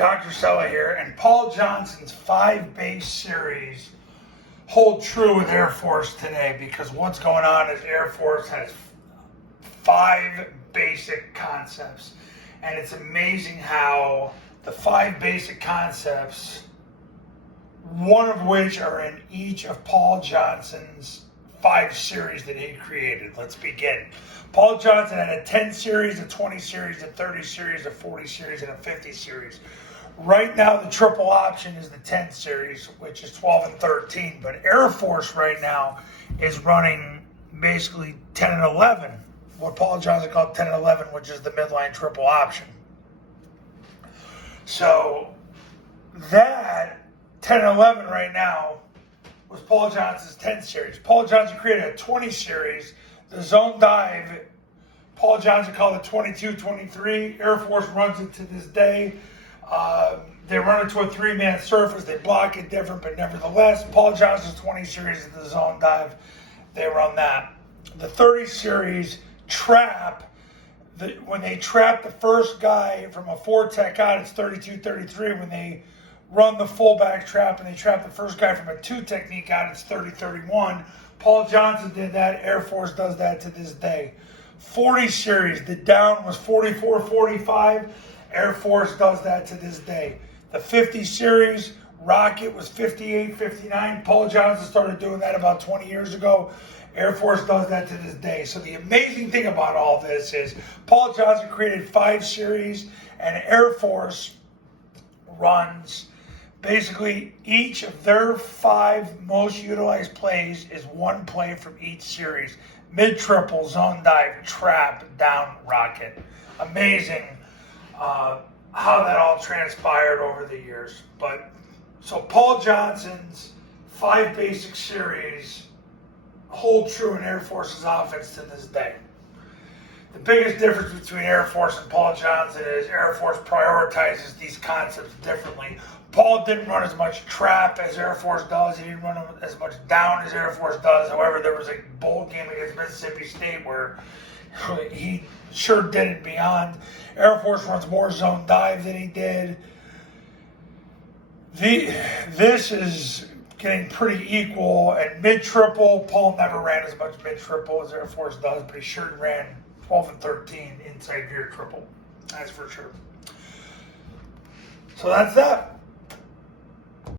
Dr. Sella here, and Paul Johnson's 5-base series hold true with Air Force today, because what's going on is Air Force has 5 basic concepts, and it's amazing how the 5 basic concepts, one of which are in each of Paul Johnson's 5 series that he created. Let's begin. Paul Johnson had a 10 series, a 20 series, a 30 series, a 40 series, and a 50 series. Right now, the triple option is the 10 series, which is 12 and 13. But Air Force right now is running basically 10 and 11, what Paul Johnson called 10 and 11, which is the midline triple option. So that 10 and 11 right now was Paul Johnson's 10 series. Paul Johnson created a 20 series, the zone dive. Paul Johnson called it 22-23. Air Force runs it to this day. They run it to a 3-man surface. They block it different, but nevertheless, Paul Johnson's 20 series is the zone dive. They run that. The 30 series trap, when they trap the first guy from a 4-tech out, it's 32-33. When they run the fullback trap and they trap the first guy from a 2 technique out, it's 30-31. Paul Johnson did that. Air Force does that to this day. 40 series, the down was 44-45. Air Force does that to this day. The 50 series, Rocket was 58-59. Paul Johnson started doing that about 20 years ago. Air Force does that to this day. So the amazing thing about all this is Paul Johnson created 5 series, and Air Force runs basically each of their 5 most utilized plays is one play from each series. Mid-triple, zone dive, trap, down, rocket. Amazing how that all transpired over the years. But so Paul Johnson's 5 basic series hold true in Air Force's offense to this day. The biggest difference between Air Force and Paul Johnson is Air Force prioritizes these concepts differently. Paul didn't run as much trap as Air Force does. He didn't run as much down as Air Force does. However, there was a bowl game against Mississippi State where he sure did it beyond. Air Force runs more zone dive than he did. This is getting pretty equal. And mid-triple, Paul never ran as much mid-triple as Air Force does, but he sure ran 12 and 13 inside veer triple. That's for sure. So that's that.